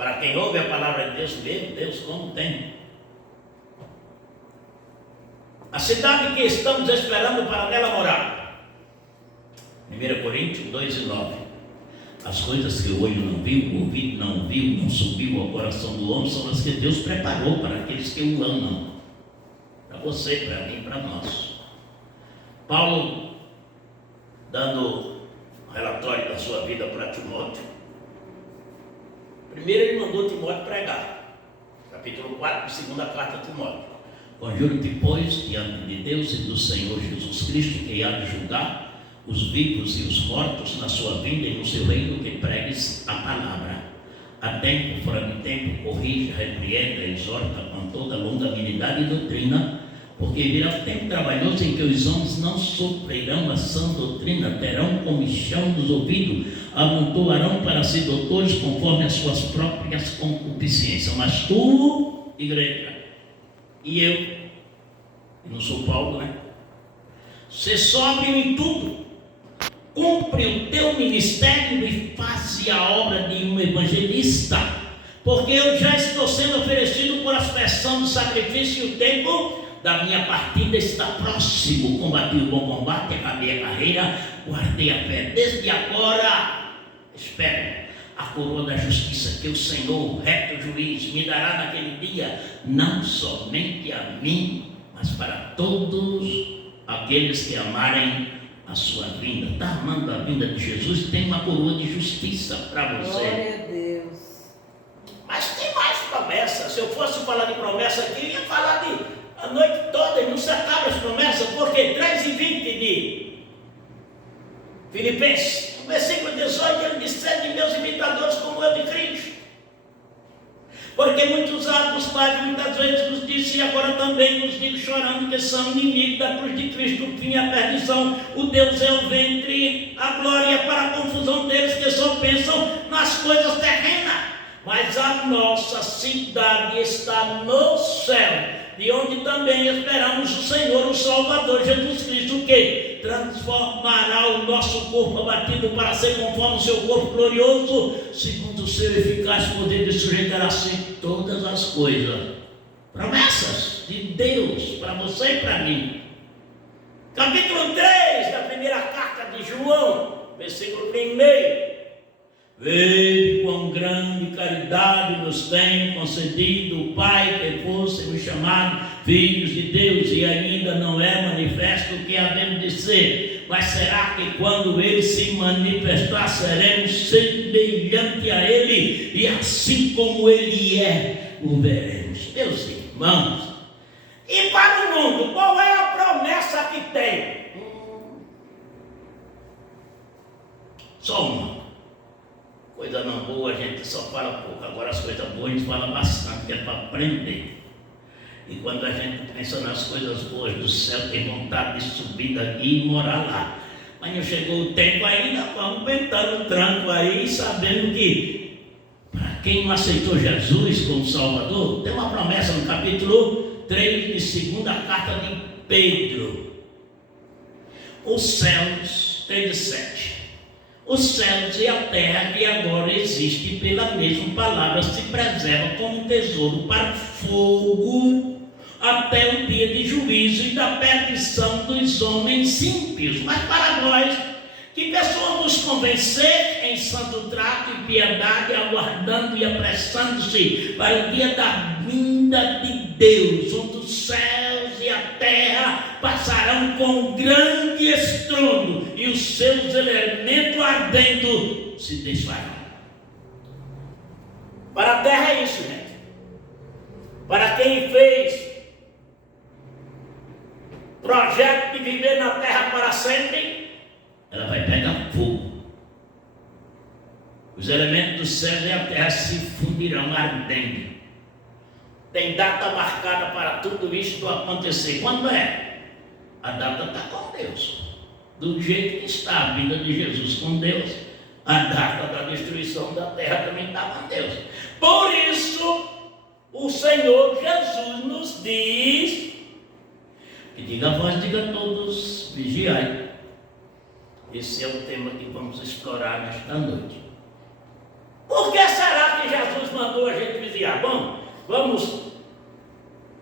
Para quem ouve a palavra de Deus, meu Deus, como tem. A cidade que estamos esperando para nela morar. 1 Coríntios 2:9. As coisas que o olho não viu, o ouvido não ouviu, não subiu ao coração do homem, são as que Deus preparou para aqueles que o amam. Para você, para mim, para nós. Paulo, dando um relatório da sua vida para Timóteo. Primeiro ele mandou Timóteo pregar. Capítulo 4, segunda carta a Timóteo. Conjuro-te, pois, diante de Deus e do Senhor Jesus Cristo, que há de julgar os vivos e os mortos na sua vinda e no seu reino, que pregues a palavra. A tempo, fora de tempo, corrija, repreenda, exorta com toda longanimidade e doutrina, porque virá o tempo trabalhoso em que os homens não sofrerão a sã doutrina, terão comichão dos ouvidos, amontoarão para si doutores conforme as suas próprias concupiscências. Mas tu, igreja, e eu não sou Paulo, né? Ser sóbrio em tudo, cumpre o teu ministério e faze a obra de um evangelista, porque eu já estou sendo oferecido por aspersão do sacrifício e o tempo da minha partida está próximo. Combati o bom combate, acabei a carreira, guardei a fé. Desde agora espero a coroa da justiça que o Senhor, reto juiz, me dará naquele dia, não somente a mim, mas para todos aqueles que amarem a sua vinda. Está amando a vinda de Jesus? Tem uma coroa de justiça para você. Glória a Deus. Mas tem mais promessas. Se eu fosse falar de promessa aqui, eu ia falar de a noite toda e não se acaba as promessas, porque 3:20 de Filipenses, no versículo 18, ele diz: sede meus imitadores como eu de Cristo. Porque muitos atos pais muitas vezes nos disse, e agora também nos digo chorando, que são inimigos da cruz de Cristo, o fim, a perdição, o Deus é o ventre, a glória para a confusão deles que só pensam nas coisas terrenas. Mas a nossa cidade está no céu, de onde também esperamos o Senhor, o Salvador Jesus Cristo, que transformará o nosso corpo abatido para ser conforme o seu corpo glorioso, segundo o seu eficaz poder, de sujeitar a si todas as coisas. Promessas de Deus para você e para mim. Capítulo 3 da primeira carta de João, versículo 1. Vede quão grande caridade nos tem concedido o Pai, que fôssemos chamados filhos de Deus, e ainda não é manifesto o que havemos de ser. Mas será que quando Ele se manifestar, seremos semelhante a Ele, e assim como Ele é, o veremos. Meus irmãos, e para o mundo, qual é a promessa que tem? Só uma. Coisa não boa a gente só fala pouco, agora as coisas boas a gente fala bastante, que é para aprender. E quando a gente pensa nas coisas boas do céu, tem vontade de subir daqui e morar lá. Mas não chegou o tempo ainda, vamos aumentando o tranco aí, sabendo que para quem não aceitou Jesus como Salvador, tem uma promessa no capítulo 3 de segunda carta de Pedro. Os céus, 3:7. Os céus e a terra que agora existem pela mesma palavra se preservam como tesouro para o fogo até o dia de juízo e da perdição dos homens ímpios. Mas para nós, que pessoa nos convencer em santo trato e piedade, aguardando e apressando-se para o dia da vinda de Deus, onde os céus e a terra passarão com grande estrondo e os seus elementos ardendo se desfarão. Para a terra é isso, gente. Para quem fez projeto de viver na terra para sempre, ela vai pegar fogo. Os elementos do céu e a terra se fundirão ardendo. Tem data marcada para tudo isso acontecer. Quando é? A data está com Deus. Do jeito que está a vida de Jesus com Deus, a data da destruição da terra também está com Deus. Por isso, o Senhor Jesus nos diz, que diga a voz, diga a todos, vigiai. Esse é o tema que vamos explorar nesta noite. Por que será que Jesus mandou desviar. Bom, vamos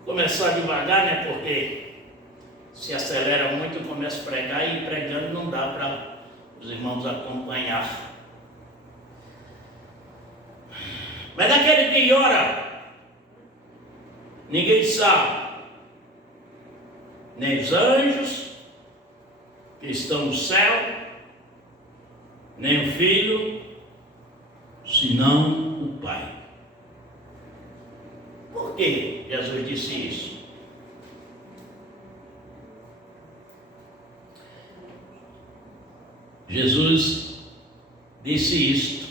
começar devagar, né? Porque se acelera muito, eu começo a pregar e pregando não dá para os irmãos acompanhar. Mas aquele que ora, ninguém sabe, nem os anjos que estão no céu, nem o Filho, senão o Pai. Por que Jesus disse isso? Jesus disse isto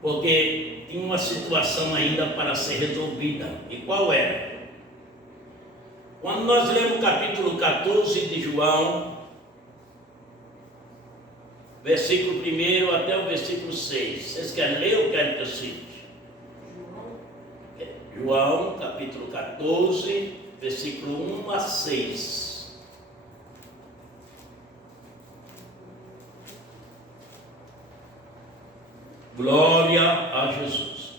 porque tinha uma situação ainda para ser resolvida. E qual era? Quando nós lemos o capítulo 14 de João, versículo 1 até o versículo 6. Vocês querem ler ou querem que eu cite? João, capítulo 14, versículo 1 a 6. Glória a Jesus.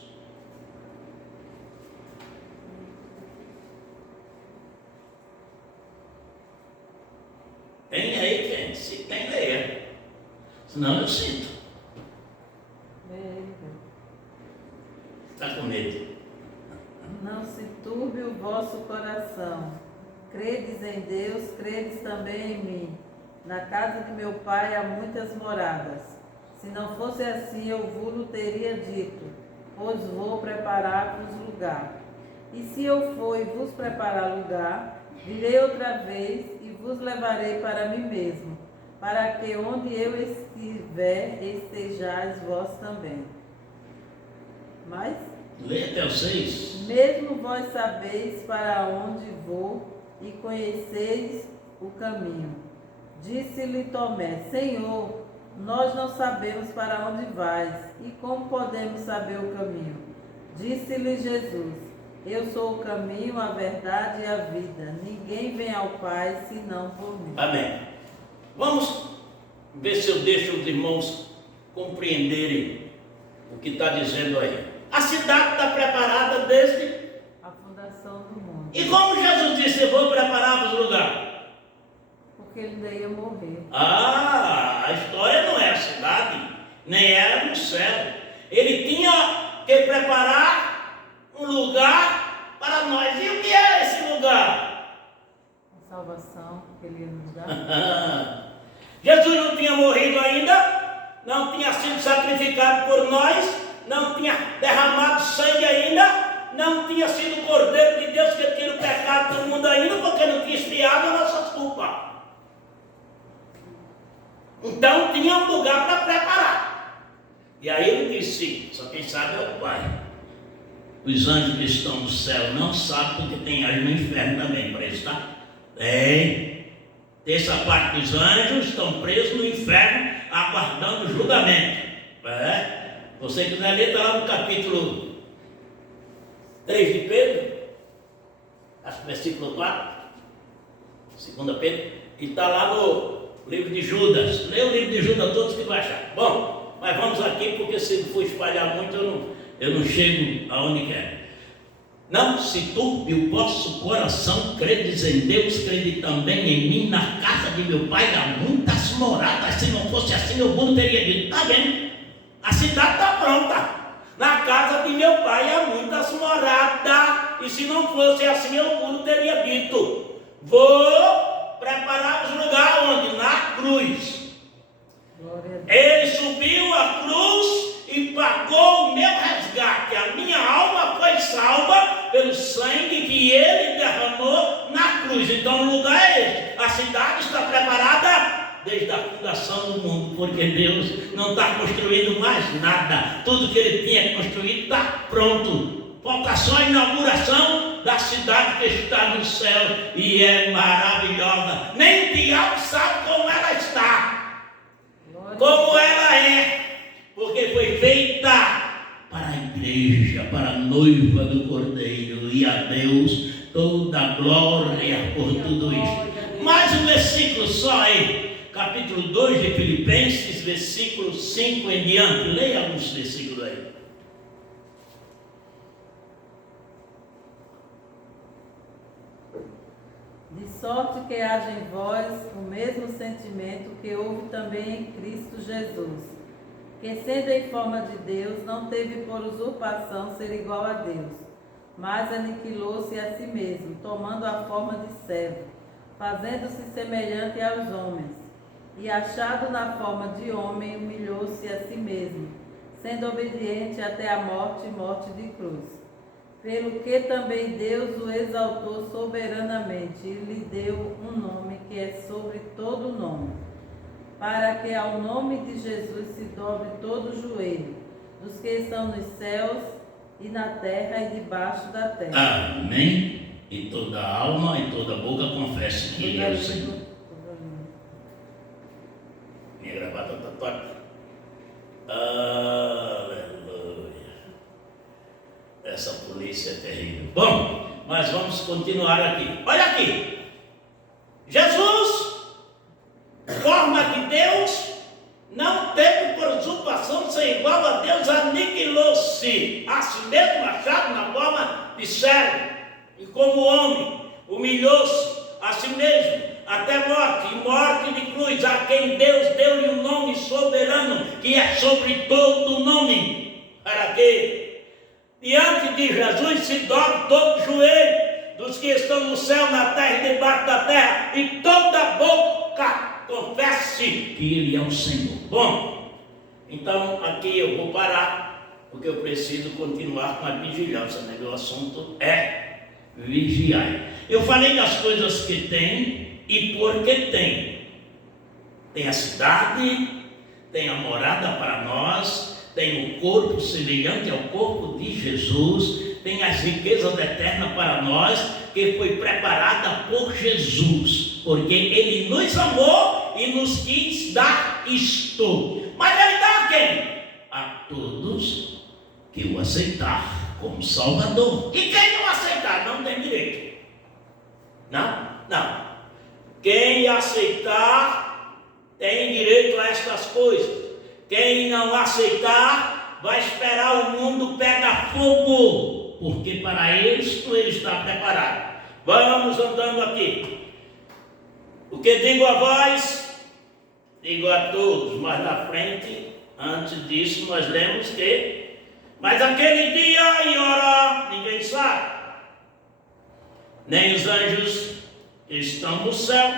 Tem aí, gente? Se tem, leia. Senão eu sinto. Está com medo? Não se turbe o vosso coração. Credes em Deus, credes também em mim. Na casa de meu pai há muitas moradas. Se não fosse assim, eu vos teria dito, pois vou preparar-vos lugar. E se eu for e vos preparar lugar, virei outra vez e vos levarei para mim mesmo, para que onde eu estiver, estejais vós também. Mas Lê até o 6. mesmo vós sabeis para onde vou e conheceis o caminho. Disse-lhe Tomé, Senhor, nós não sabemos para onde vais, e como podemos saber o caminho? Disse-lhe Jesus, eu sou o caminho, a verdade e a vida. Ninguém vem ao Pai senão por mim. Amém. Vamos ver se eu deixo os irmãos compreenderem o que está dizendo aí. A cidade está preparada desde A fundação do mundo. E como Jesus disse, eu vou preparar os lugares. Porque ele ainda ia morrer. A história não é a cidade, nem era no céu. Ele tinha que preparar um lugar para nós. E o que é esse lugar? A salvação que ele ia nos dar. Jesus não tinha morrido ainda, não tinha sido sacrificado por nós, não tinha derramado sangue ainda, não tinha sido o Cordeiro de Deus que tira o pecado do mundo ainda, porque não tinha expiado as nossas culpas. Então tinha um lugar para preparar. E aí ele disse, só quem sabe é o Pai. Os anjos que estão no céu não sabem, porque tem anjos no inferno também, preso, tá? Essa parte dos anjos estão presos no inferno, aguardando o julgamento. Você quiser ler, está lá no capítulo 3 de Pedro, acho que versículo 4, 2 Pedro, e está lá no livro de Judas. Lê o livro de Judas todos que vai achar. Bom, mas vamos aqui, porque se for espalhar muito, eu não chego aonde quero. Não se turbe o vosso coração, credes em Deus, crede também em mim. Na casa de meu pai há muitas moradas. Se não fosse assim, eu não teria dito. Está vendo? A cidade está pronta. Na casa de meu pai há muitas moradas. E se não fosse assim, eu não teria dito. Vou preparar os lugares onde? Na cruz. Ele subiu a cruz e pagou o meu resgate. A minha alma foi salva pelo sangue que ele derramou na cruz. Então o lugar é esse. A cidade está preparada desde a fundação do mundo, porque Deus não está construindo mais nada. Tudo que ele tinha construído está pronto. Falta só a inauguração da cidade que está no céu, e é maravilhosa. Nem o diabo sabe como ela está, como ela é, porque foi feita para a igreja, para a noiva do Cordeiro, e a Deus toda a glória por tudo isso. Mais um versículo só aí, capítulo 2 de Filipenses, versículo 5 em diante. Leia alguns versículos aí. de sorte que haja em vós o mesmo sentimento que houve também em Cristo Jesus, que sendo em forma de Deus, não teve por usurpação ser igual a Deus, mas aniquilou-se a si mesmo, tomando a forma de servo, fazendo-se semelhante aos homens, e achado na forma de homem, humilhou-se a si mesmo, sendo obediente até a morte e morte de cruz. Pelo que também Deus o exaltou soberanamente e lhe deu um nome que é sobre todo nome, para que ao nome de Jesus se dobre todo o joelho, dos que estão nos céus e na terra e debaixo da terra. Amém. E toda alma e toda boca confesse que Ele é o Senhor. Minha gravata está torta. Aleluia. Essa polícia é terrível. Bom, mas vamos continuar aqui. Olha aqui. Jesus, forma de Deus, não teve por usurpação de ser igual a Deus, aniquilou-se a si mesmo, achado na forma de servo, e como homem, humilhou-se a si mesmo, até morte, e morte de cruz, a quem Deus deu-lhe um nome soberano, que é sobre todo nome, para que diante de Jesus se dobre todo o joelho dos que estão no céu, na terra e debaixo da terra, e toda boca confesse que Ele é o Senhor. Bom, então aqui eu vou parar, porque eu preciso continuar com a vigilância, né? Meu assunto é vigiar. Eu falei das coisas que tem e por que tem. Tem a cidade, tem a morada para nós, tem o corpo semelhante ao corpo de Jesus, tem as riquezas eternas para nós, que foi preparada por Jesus, porque Ele nos amou e nos quis dar isto. Mas Ele dá a quem? A todos que o aceitar como Salvador. E quem não aceitar não tem direito. Não. Quem aceitar tem direito a estas coisas. Quem não aceitar, vai esperar o mundo pegar fogo, porque para isto ele está preparado. Vamos andando aqui. O que digo a vós, digo a todos, mas na frente, antes disso, nós lemos que, mas aquele dia e hora, ninguém sabe, nem os anjos que estão no céu,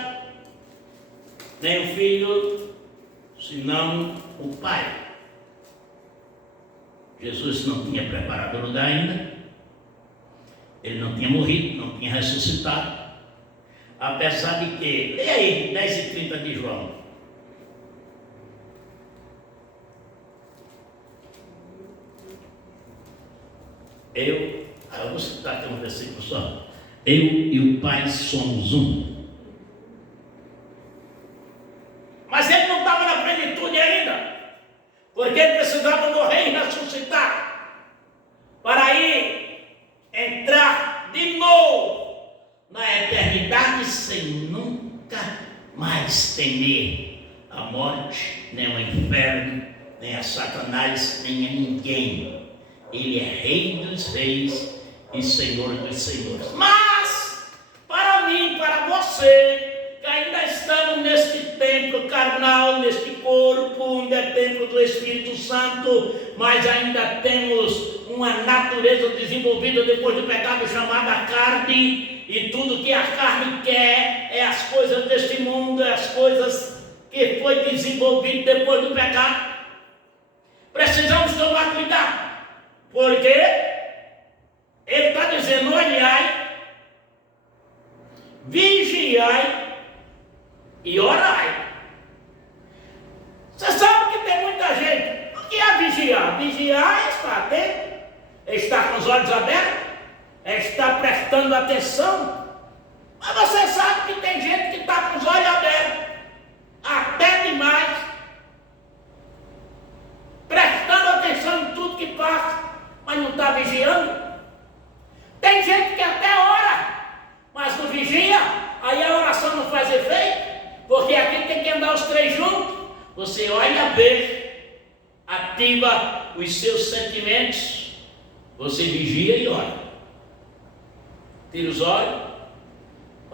nem o Filho, senão o Pai. Jesus não tinha preparado o lugar ainda, Ele não tinha morrido, não tinha ressuscitado, apesar de que, leia aí 10:30 de João. Eu vou citar aqui um versículo só. Eu e o Pai somos um. Mas ele não estava na plenitude ainda, porque ele precisava morrer e ressuscitar, para ir entrar de novo na eternidade sem nunca mais temer a morte, nem o inferno, nem a Satanás, nem a ninguém. Ele é Rei dos reis e Senhor dos senhores. Mas, para mim, para você, que ainda estamos neste templo carnal, neste corpo, ainda é templo do Espírito Santo, mas ainda temos uma natureza desenvolvida depois do pecado chamada carne, e tudo que a carne quer é as coisas deste mundo, é as coisas que foi desenvolvido depois do pecado. Precisamos tomar cuidado, porque ele está dizendo: olhai, vigiai e orai. Você sabe que tem muita gente. O que é vigiar? Vigiar é estar atento, é estar com os olhos abertos, é estar prestando atenção. Mas você sabe que tem gente que está com os olhos abertos, até demais, prestando atenção em tudo que passa, mas não está vigiando. Tem gente que até ora, mas não vigia, aí a oração não faz efeito, porque aqui tem que andar os três juntos. Você olha bem, ativa os seus sentimentos, você vigia e ora. Tira os olhos,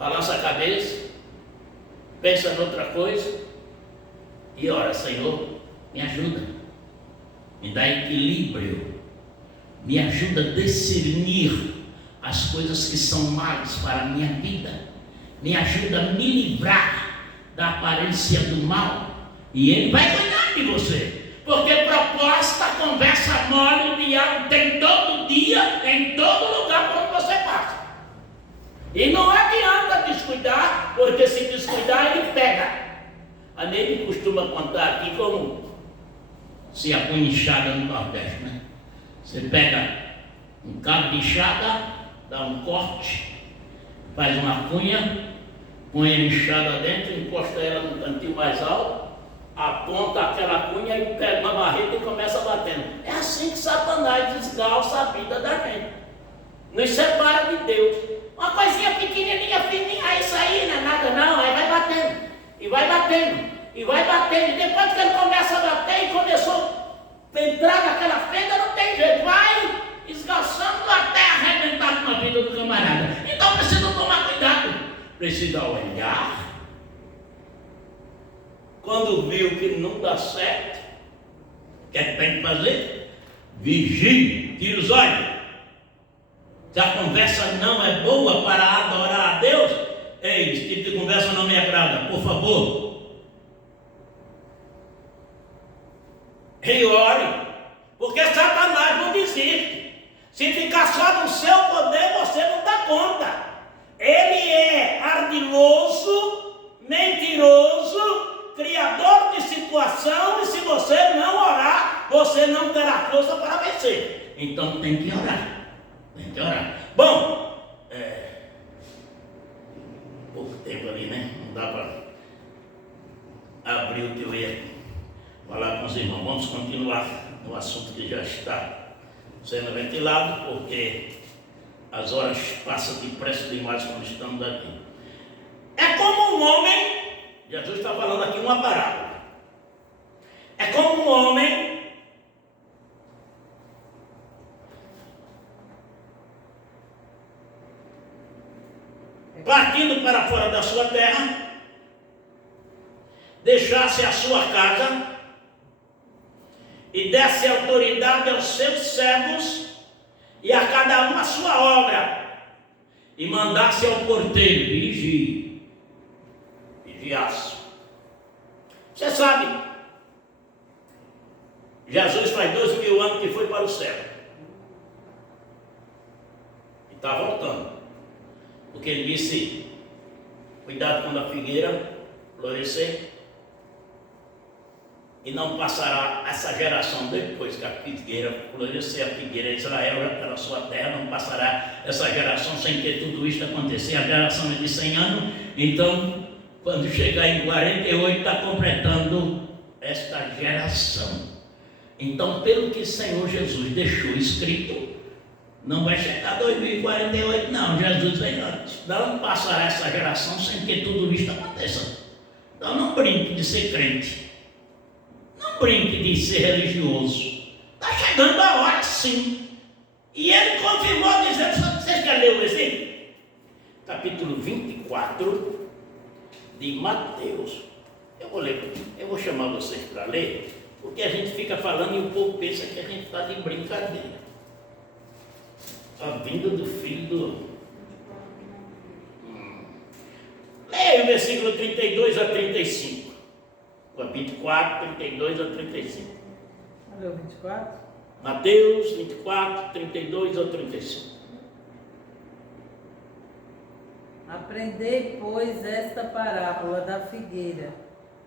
balança a cabeça, pensa em outra coisa e ora: Senhor, me ajuda, me dá equilíbrio, me ajuda a discernir as coisas que são más para a minha vida, me ajuda a me livrar da aparência do mal, e Ele vai cuidar de você, porque proposta, conversa mole, o diabo tem todo dia, em todo lugar por onde você passa. E não adianta descuidar, porque se descuidar ele pega. A Neide costuma contar aqui como se a põe enxada no Nordeste, né? Você pega um cabo de enxada, dá um corte, faz uma cunha, põe a enxada dentro, encosta ela no cantinho mais alto, aponta aquela cunha e pega uma marreta e começa batendo. É assim que Satanás desgalça a vida da gente, nos separa de Deus. Uma coisinha pequenininha, fininha, aí isso aí não é nada não, aí vai batendo, e vai batendo, e vai batendo, e depois que ele começa a bater e começou a entrar naquela fenda, não tem jeito, vai esgalçando até arrebentar com a vida do camarada. Então precisa tomar cuidado, precisa olhar. Quando viu que não dá certo, o que é que tem que fazer? Vigie, tira os olhos. Se a conversa não é boa para adorar a Deus, ei, esse tipo de conversa não me agrada, por favor. E ore, porque Satanás não desiste. Se ficar só no seu poder, você não dá conta. Ele é ardiloso, mentiroso, criador de situação, e se você não orar, você não terá força para vencer. Então tem que orar. Tem que orar. Bom, pouco tempo ali, né? Não dá para abrir o que eu ia falar com os irmãos. Vamos continuar no assunto que já está sendo ventilado, porque as horas passam depressa demais quando estamos aqui. É como um homem, Jesus está falando aqui uma parábola. É como um homem partindo para fora da sua terra, deixasse a sua casa e desse autoridade aos seus servos e a cada um a sua obra, e mandasse ao porteiro: vigiasse. Você sabe, Jesus faz 2000 anos que foi para o céu e está voltando. Porque ele disse: cuidado quando a figueira florescer, e não passará essa geração depois que a figueira florescer. A figueira de Israel já está na sua terra, não passará essa geração sem que tudo isso acontecer. A geração é de 100 anos, então quando chegar em 48 está completando esta geração. Então, pelo que o Senhor Jesus deixou escrito, não vai chegar 2048, não. Jesus vem antes. Não passará essa geração sem que tudo isso aconteça. Então não brinque de ser crente. Não brinque de ser religioso. Está chegando a hora, sim. E ele confirmou dizendo, vocês querem ler o versículo? Capítulo 24 de Mateus. Eu vou ler, eu vou chamar vocês para ler, porque a gente fica falando e o povo pensa que a gente está de brincadeira. A vinda do filho do... Leia o versículo 32 a 35. Capítulo 4, 32 a 35. Valeu, 24? Mateus 24, 32 a 35. Aprendei, pois, esta parábola da figueira.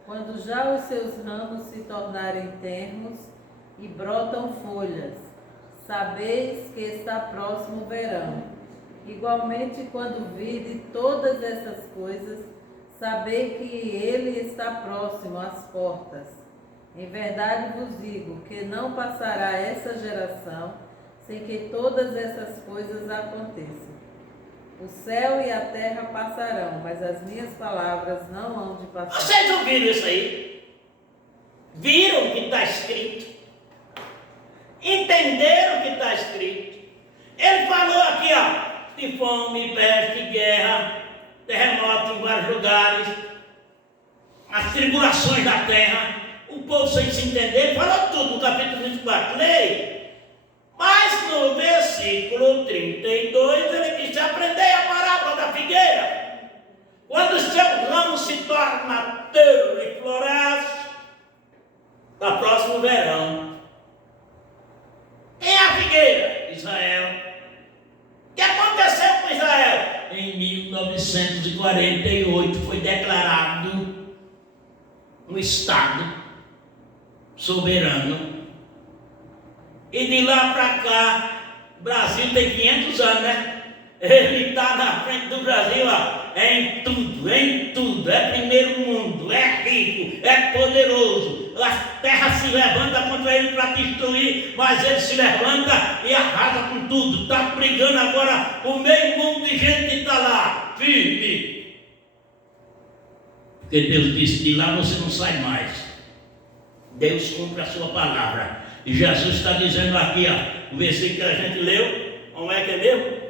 Quando já os seus ramos se tornarem tenros e brotam folhas, sabeis que está próximo o verão. Igualmente, quando vide todas essas coisas, sabei que ele está próximo às portas. Em verdade vos digo que não passará essa geração sem que todas essas coisas aconteçam. O céu e a terra passarão, mas as minhas palavras não hão de passar. Vocês ouviram isso aí? Viram o que está escrito? Entenderam o que está escrito? Ele falou aqui, ó, de fome, peste, guerra, terremoto. tribulações da terra, o povo sem se entender, falou tudo no capítulo 24, leia. Mas no versículo 32 ele disse: aprendei a parábola da figueira. Quando o seu ramo se torna teu e floresce, no próximo verão. Quem é a figueira? Israel. O que aconteceu com Israel? Em 1948 foi declarado um Estado soberano. E de lá para cá, o Brasil tem 500 anos, né? Ele está na frente do Brasil, ó, em tudo, é primeiro mundo, é rico, é poderoso. A terra se levanta contra ele para destruir, mas ele se levanta e arrasa com tudo. Está brigando agora com meio mundo de gente que está lá, firme. Porque Deus disse: de lá você não sai mais. Deus cumpre a sua palavra. E Jesus está dizendo aqui, ó, o versículo que a gente leu, como é que é mesmo?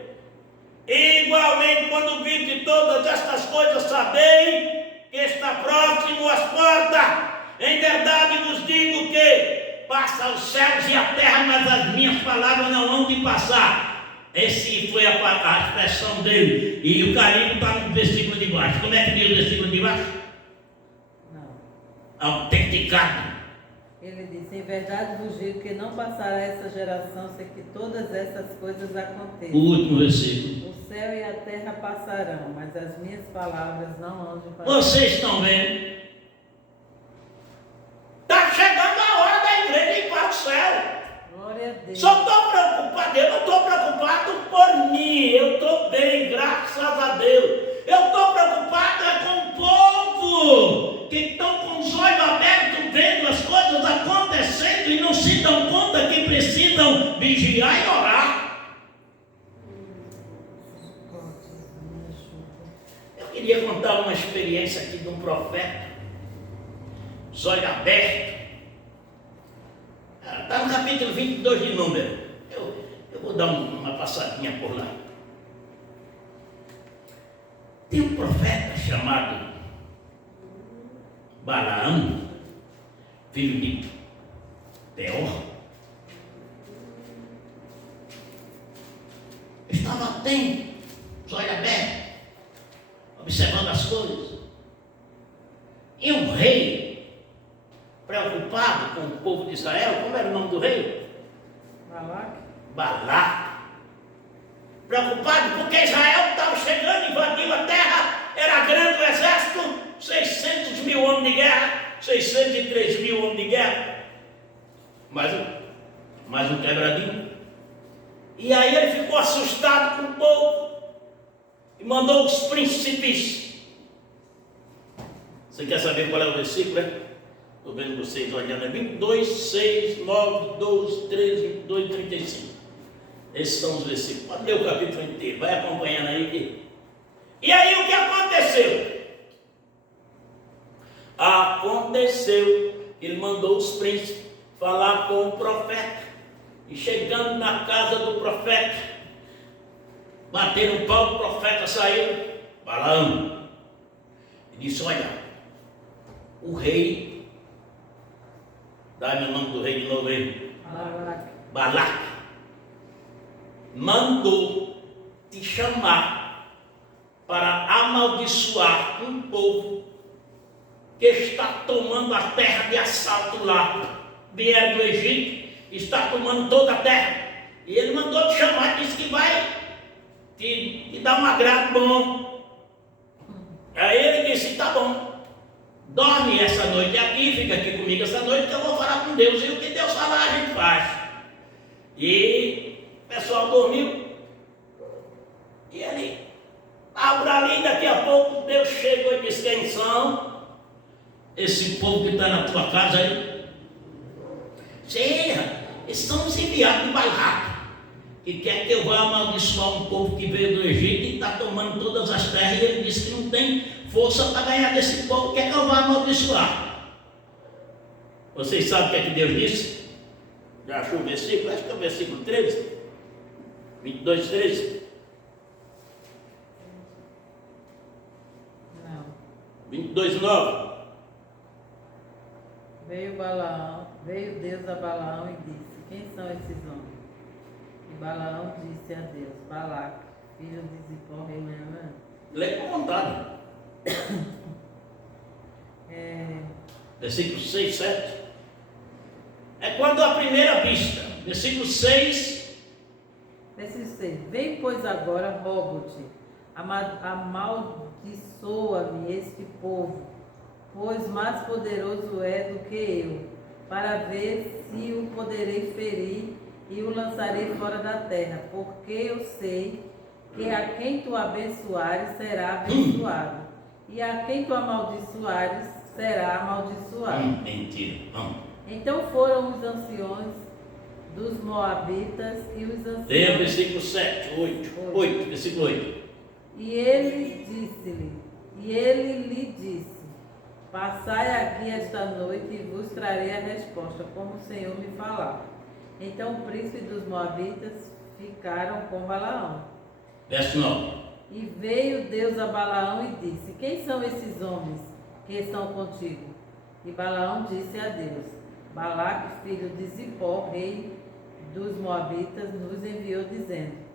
Igualmente, quando vi de todas estas coisas, sabei que está próximo às portas. Em verdade vos digo que passa os céus e a terra, mas as minhas palavras não hão de passar. Esse foi a expressão dele. E o carimbo está no versículo de baixo. Como é que diz o versículo de baixo? Não. Autenticado. Ele diz: em verdade vos digo que não passará essa geração sem que todas essas coisas O aconteçam. último versículo. O céu e a terra passarão, mas as minhas palavras não hão de passar. Vocês estão vendo? Está chegando a hora da igreja ir para o céu. Glória a Deus. Só estou preocupado, eu não estou preocupado por mim, eu estou bem, graças a Deus. Eu estou preocupado com o povo que estão com os olhos abertos, vendo as coisas acontecendo e não se dão conta que precisam vigiar e orar. Eu queria contar uma experiência aqui de um profeta, os olhos abertos. Está no capítulo 22 de Número. Eu vou dar uma passadinha por lá. Tem um profeta chamado Balaão, filho de Beor. Estava atento, os olhos abertos, observando as coisas. E um rei, preocupado com o povo de Israel, como era o nome do rei? Balaque. Preocupado porque Israel estava chegando, invadindo a terra, era grande o exército, 600 mil homens de guerra, 603 mil homens de guerra, mais um quebradinho. E aí ele ficou assustado com o povo e mandou os príncipes. Você quer saber qual é o versículo, né? Estou vendo vocês olhando, é 22, 6, 9, 12, 13, 22, 35. Esses são os versículos. Pode ler o capítulo inteiro, vai acompanhando aí. E aí o que aconteceu? Aconteceu que ele mandou os príncipes falar com o profeta. E chegando na casa do profeta, bateram o pau, o profeta saiu, Balaão. E disse: olha, o rei, dá-me o nome do rei de novo aí. Balaque. Mandou te chamar para amaldiçoar um povo que está tomando a terra de assalto lá. Vieram do Egito, está tomando toda a terra. E ele mandou te chamar, disse que vai te dar um agrado bom. Aí ele disse: tá bom, dorme essa noite aqui, fica aqui comigo essa noite que eu vou falar com Deus. E o que Deus falar a gente faz. E o pessoal dormiu. E ele abre ali, daqui a pouco Deus chegou e disse: quem são? Esse povo que está na tua casa aí? Esses são os enviados de Balaque, que quer que eu vá amaldiçoar um povo que veio do Egito e está tomando todas as terras. E ele disse que não tem força para ganhar desse povo, quer que eu vá amaldiçoar. Vocês sabem o que é que Deus disse? Já achou o versículo? Acho que é o versículo 13, 22, 13. Não. 22, 9. Veio Deus a Balaão e disse: quem são esses homens? E Balaão disse a Deus: Balaque, filho de Zippor, rei Midian. Lê com vontade. Versículo 6, 7. É quando a primeira vista. Versículo 6. Versículo 6. Vem, pois, agora, rogo-te, amaldiçoa-me este povo, pois mais poderoso é do que eu, para ver se o poderei ferir e o lançarei fora da terra, porque eu sei que a quem tu abençoares será abençoado, e a quem tu amaldiçoares será amaldiçoado. Mentira. Então foram os anciões dos Moabitas e os anciões. Leia o versículo 7, 8, versículo 8. E ele lhe disse: passai aqui esta noite e vos trarei a resposta, como o Senhor me falar. Então o príncipe dos Moabitas ficaram com Balaão. Verso 9. E veio Deus a Balaão e disse: quem são esses homens que estão contigo? E Balaão disse a Deus: Balaque, filho de Zippor, rei dos Moabitas, nos enviou dizendo: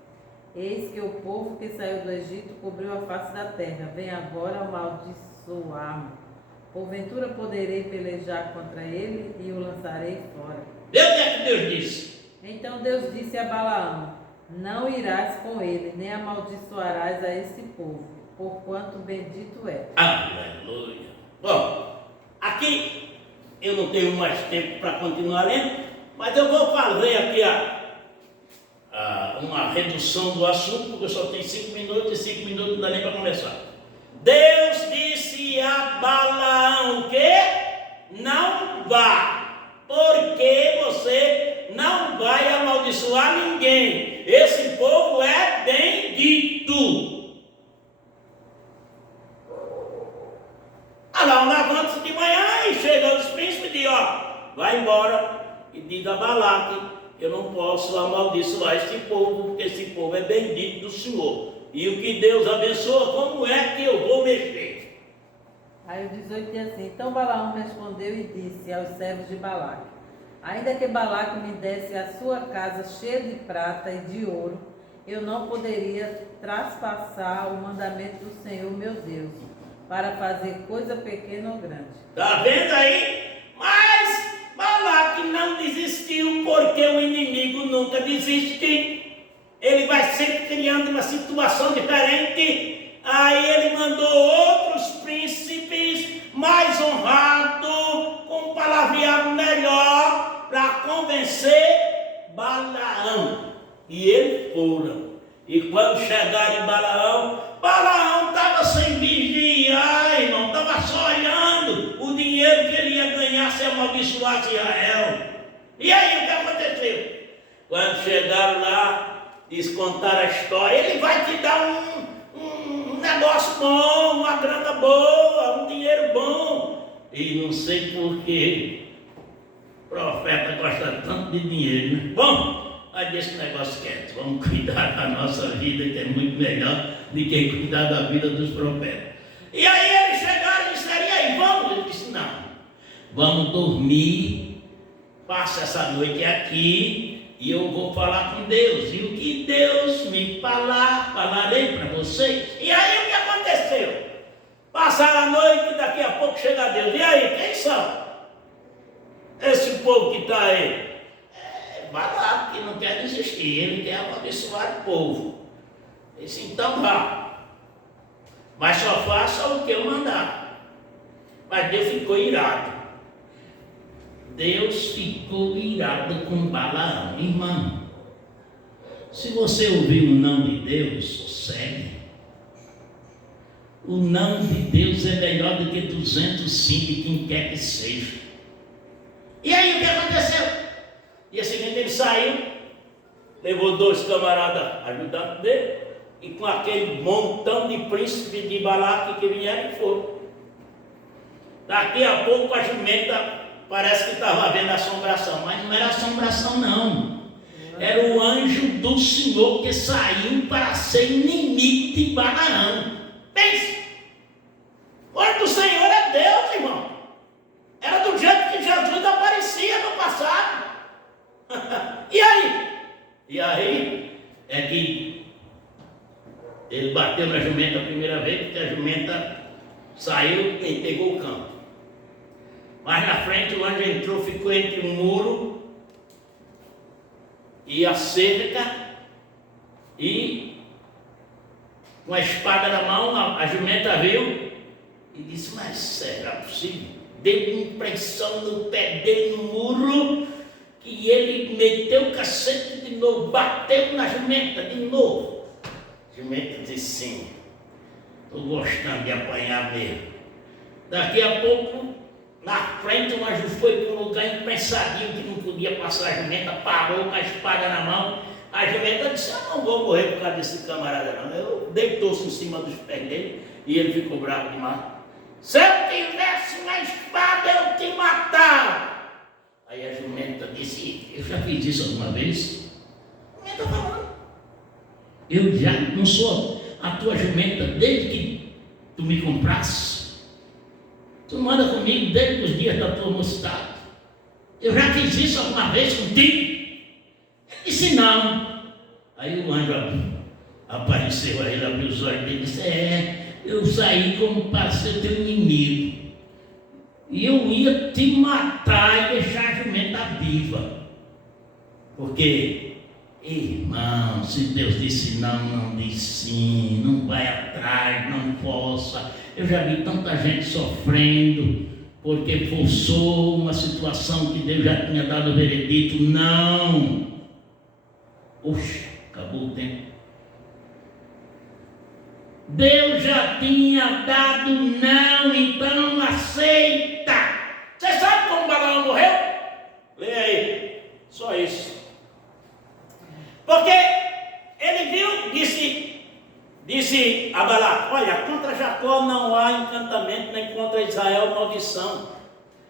eis que o povo que saiu do Egito cobriu a face da terra, vem agora amaldiçoar-me. Porventura poderei pelejar contra ele e o lançarei fora. Vê o que é que Deus disse. Então Deus disse a Balaão: não irás com ele, nem amaldiçoarás a esse povo, porquanto bendito é. Aleluia. Bom, aqui eu não tenho mais tempo para continuar lendo, mas eu vou fazer aqui uma redução do assunto, porque eu só tenho 5 minutos, e 5 minutos não dá nem para começar. Deus disse a Balaão que não vá, porque você não vai amaldiçoar ninguém. Esse povo é bendito. Balaão levanta-se de manhã e chega os príncipes e diz: vai embora e diz a Balaque: eu não posso amaldiçoar este povo, porque esse povo é bendito do Senhor. E o que Deus abençoa, como é que eu vou mexer? Aí o 18 diz assim: então Balaão respondeu e disse aos servos de Balaque: ainda que Balaque me desse a sua casa cheia de prata e de ouro, eu não poderia traspassar o mandamento do Senhor meu Deus, para fazer coisa pequena ou grande. Está vendo aí? Mas Balaque não desistiu, porque o inimigo nunca desiste. Ele vai sempre criando uma situação diferente. Aí ele mandou outros príncipes mais honrados, com um palavreado melhor, para convencer Balaão. E eles foram. E quando chegaram em Balaão estava sem vigiar, irmão, estava só olhando o dinheiro que ele ia ganhar se amaldiçoasse Israel. E aí o que aconteceu? Quando chegaram lá, eles contaram a história: ele vai te dar um negócio bom, uma grana boa, um dinheiro bom. E não sei por que o profeta gosta tanto de dinheiro, né? Bom, aí deixa o negócio quieto, vamos cuidar da nossa vida, que é muito melhor do que cuidar da vida dos profetas. E aí eles chegaram e disseram: e aí, vamos? Ele disse: não, vamos dormir, passa essa noite aqui e eu vou falar com Deus. E o que Deus me falar, falarei para vocês. E aí o que aconteceu? Passaram a noite e daqui a pouco chega Deus. E aí, quem são? Esse povo que está aí. Balaque, que não quer desistir, ele quer amaldiçoar o povo. Ele disse: então vá, mas só faça o que eu mandar. Mas Deus ficou irado. Deus ficou irado com Balaão. Irmão, se você ouvir o não de Deus, segue. O não de Deus é melhor do que 200 sim de quem quer que seja. E aí o que aconteceu? Dia seguinte ele saiu, levou 2 camaradas ajudantes dele, e com aquele montão de príncipes de Balaque que vieram e foram. Daqui a pouco a jumenta parece que estava vendo assombração, mas não era assombração não. Era o anjo do Senhor que saiu para ser inimigo de Balaão. Pense! O anjo do Senhor é Deus, irmão. Era do jeito que Jesus E aí é que ele bateu na jumenta a primeira vez, porque a jumenta saiu e pegou o campo. Mas na frente o anjo entrou, ficou entre um muro e a cerca, e com a espada na mão, a jumenta viu e disse: mas será possível? Deu uma impressão no pé dele no muro, que ele meteu o cacete de novo, bateu na jumenta de novo. A jumenta disse: sim, estou gostando de apanhar mesmo. Daqui a pouco, na frente, o anjo foi para um lugar impensadinho que não podia passar a jumenta, parou com a espada na mão. A jumenta disse: eu não vou morrer por causa desse camarada não. Eu deitou-se em cima dos pés dele e ele ficou bravo demais. Se eu tivesse uma espada, eu te matava. Aí a jumenta disse: eu já fiz isso alguma vez? A jumenta falando: eu já não sou a tua jumenta desde que tu me compraste. Tu não anda comigo desde os dias da tua mocidade. Eu já fiz isso alguma vez contigo? Ele disse: não. Aí o anjo apareceu, aí ele abriu os olhos dele e disse: eu saí como para ser teu inimigo, e eu ia te matar e deixar a jumenta viva. Porque, irmão, se Deus disse não, não disse sim, não vai atrás, não força. Eu já vi tanta gente sofrendo porque forçou uma situação que Deus já tinha dado o veredito. Não. Oxe, acabou o tempo. Deus já tinha dado não, então não aceita. Você sabe como Balaão morreu? Leia aí, só isso. Porque ele viu, disse a Balaão: olha, contra Jacó não há encantamento, nem contra Israel maldição.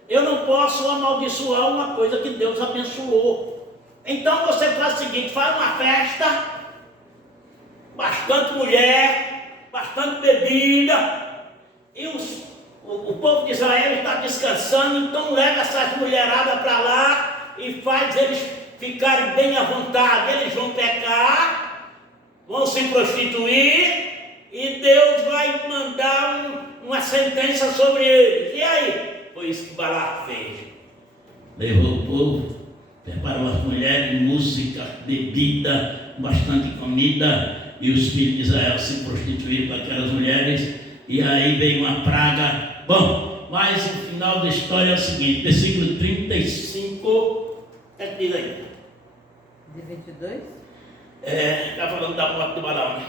Eu não posso amaldiçoar uma coisa que Deus abençoou. Então você faz o seguinte: faz uma festa, bastante mulher, bastante bebida, e o povo de Israel está descansando, então leva essas mulheradas para lá e faz eles ficarem bem à vontade. Eles vão pecar, vão se prostituir, e Deus vai mandar uma sentença sobre eles. E aí? Foi isso que Balaão fez. Levou o povo, preparou as mulheres, música, bebida, bastante comida, e os filhos de Israel se prostituíram com aquelas mulheres, e aí veio uma praga. Bom, mas o final da história é o seguinte: versículo 35, o que diz aí? De 22? Está falando da morte de Balaão, né?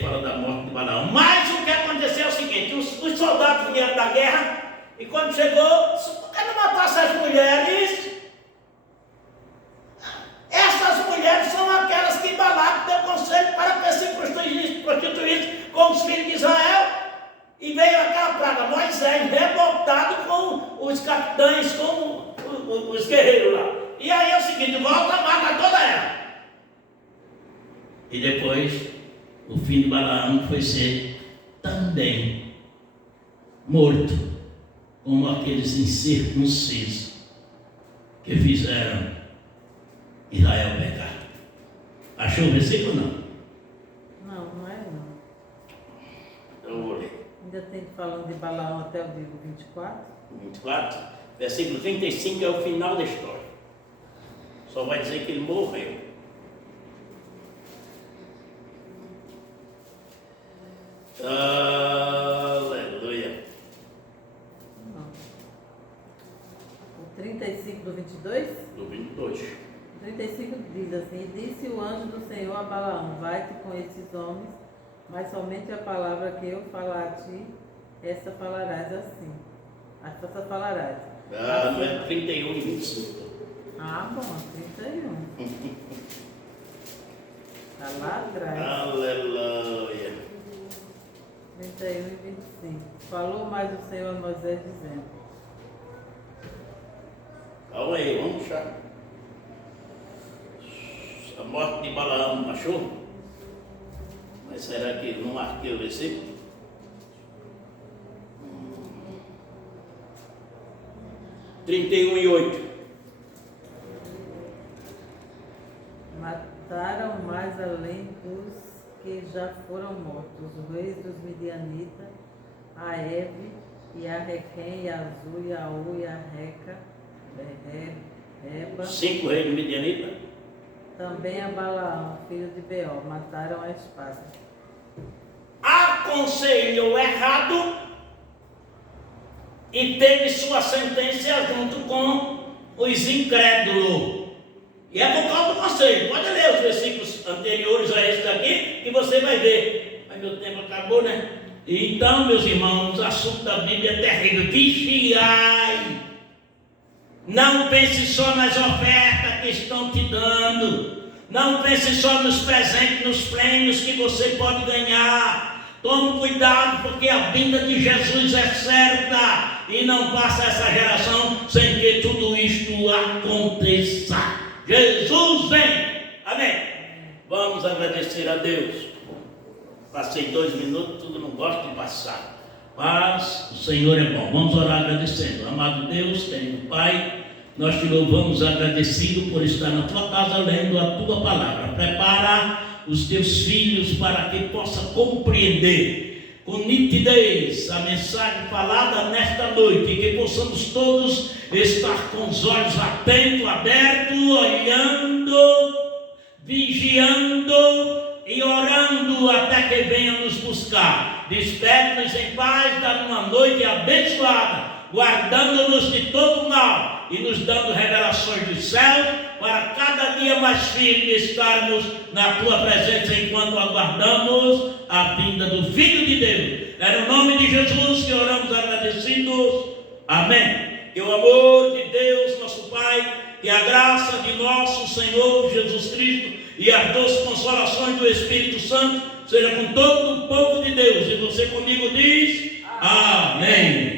Fala da morte de Balaão. Mas o que aconteceu é o seguinte: os soldados vieram da guerra, e quando chegou, por que não matasse as mulheres? Essas mulheres são aquelas que Balaão deu conselho para que se prostituíssem com os filhos de Israel. E veio aquela praga. Moisés revoltado com os capitães, com os guerreiros lá. E aí é o seguinte: volta, mata toda ela. E depois o filho de Balaão foi ser também morto, como aqueles incircuncisos que fizeram Israel pecar. Achou o versículo ou não? Não, não é não. Eu vou ler. Ainda tem falando de Balaão até o 24? 24, versículo 35 é o final da história. Só vai dizer que ele morreu. Aleluia. Não. O 35 do 22? Do 22. O 35 diz assim: e disse o anjo do Senhor a Balaão: vai-te com esses homens, mas somente a palavra que eu falar a ti, essa falarás assim. Essa falarás. Não é 31 e 25. Ah, bom, 31. Está lá atrás. Aleluia. 31 e 25. Falou mais o Senhor a Moisés dizendo: Calma aí, vamos puxar. A morte de Balaão, achou? Mas será que não marquei o versículo? Hum. 31 e 8. Mataram mais além dos que já foram mortos, os reis dos Midianitas, a Eve, e a Requém, e a Azul, e a U, e a Reca, Reba. 5 reis midianitas. Também a Balaão, filho de Beor, mataram a espada. Aconselhou errado e teve sua sentença junto com os incrédulos. E é por causa do conselho. Pode ler os versículos anteriores a esse daqui que você vai ver. Mas meu tempo acabou, né? Então, meus irmãos, o assunto da Bíblia é terrível. Vigiai. Não pense só nas ofertas que estão te dando. Não pense só nos presentes, nos prêmios que você pode ganhar. Tome cuidado, porque a vinda de Jesus é certa. E não passa essa geração sem que tudo isto aconteça. Jesus vem. Amém. Vamos agradecer a Deus. Passei 2 minutos, tudo não gosto de passar. Mas o Senhor é bom. Vamos orar agradecendo. Amado Deus, querido Pai, nós te louvamos agradecido por estar na tua casa lendo a tua palavra. Prepara os teus filhos para que possa compreender com nitidez a mensagem falada nesta noite, e que possamos todos estar com os olhos atentos, abertos, olhando, vigiando e orando até que venha nos buscar. Despede-nos em paz, dando uma noite abençoada, guardando-nos de todo mal e nos dando revelações do céu, para cada dia mais firme estarmos na tua presença enquanto aguardamos a vinda do Filho de Deus. É no nome de Jesus que oramos agradecidos. Amém. Que o amor de Deus, nosso Pai, que a graça de nosso Senhor Jesus Cristo e as doces consolações do Espírito Santo seja com todo o povo de Deus. E você comigo diz: Amém.